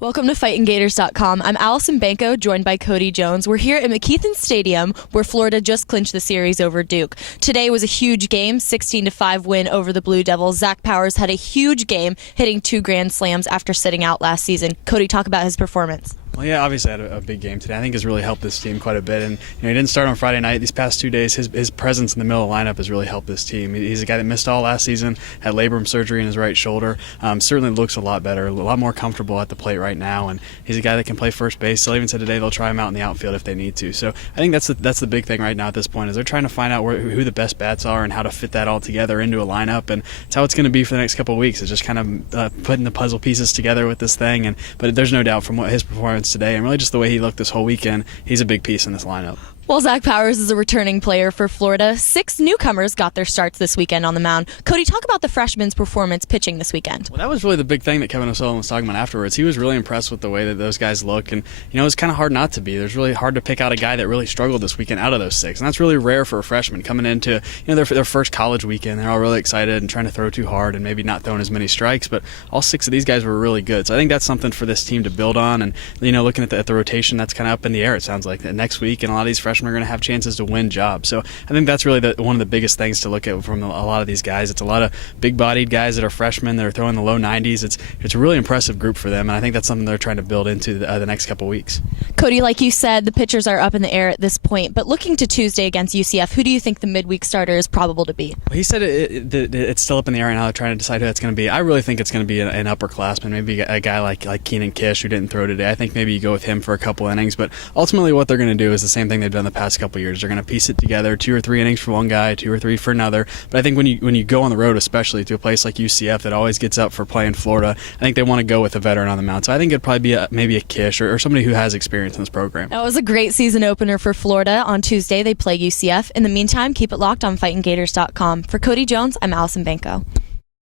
Welcome to FightingGators.com. I'm Allison Banko, joined by Cody Jones. We're here at McKeithen Stadium, where Florida just clinched the series over Duke. Today was a huge game, 16-5 win over the Blue Devils. Zach Powers had a huge game, hitting 2 grand slams after sitting out last season. Cody, talk about his performance. Well, yeah, obviously had a big game today. I think has really helped this team quite a bit. And he didn't start on Friday night. These past 2 days, his presence in the middle of the lineup has really helped this team. He's a guy that missed all last season, had labrum surgery in his right shoulder. Certainly looks a lot better, a lot more comfortable at the plate right now. And he's a guy that can play first base. They'll even said today they'll try him out in the outfield if they need to. So I think that's the big thing right now at this point is they're trying to find out who the best bats are and how to fit that all together into a lineup. And it's how it's going to be for the next couple of weeks. It's just kind of putting the puzzle pieces together with this thing. But there's no doubt from what his performance today and really just the way he looked this whole weekend, he's a big piece in this lineup. Well, Zach Powers is a returning player for Florida. 6 newcomers got their starts this weekend on the mound. Cody, talk about the freshman's performance pitching this weekend. Well, that was really the big thing that Kevin O'Sullivan was talking about afterwards. He was really impressed with the way that those guys look, and it was kind of hard not to be. There's really hard to pick out a guy that really struggled this weekend out of those 6, and that's really rare for a freshman coming into their first college weekend. They're all really excited and trying to throw too hard and maybe not throwing as many strikes, but all 6 of these guys were really good. So I think that's something for this team to build on, and looking at the rotation, that's kind of up in the air. It sounds like that next week, and a lot of these freshmen are going to have chances to win jobs. So I think that's really one of the biggest things to look at from a lot of these guys. It's a lot of big-bodied guys that are freshmen that are throwing the low 90s. It's a really impressive group for them, and I think that's something they're trying to build into the next couple weeks. Cody, like you said, the pitchers are up in the air at this point, but looking to Tuesday against UCF, who do you think the midweek starter is probable to be? Well, he said it's still up in the air right now. They're trying to decide who that's going to be. I really think it's going to be an upperclassman, maybe a guy like Keenan Kish, who didn't throw today. I think maybe you go with him for a couple innings, but ultimately what they're going to do is the same thing they've done the past couple years. They're going to piece it together, 2 or 3 innings for one guy, 2 or 3 for another. But I think when you go on the road, especially to a place like UCF that always gets up for playing Florida, I think they want to go with a veteran on the mound. So I think it'd probably be maybe a Kish or somebody who has experience in this program. That was a great season opener for Florida. On Tuesday, they play UCF. In the meantime, keep it locked on FightingGators.com. For Cody Jones, I'm Allison Banko.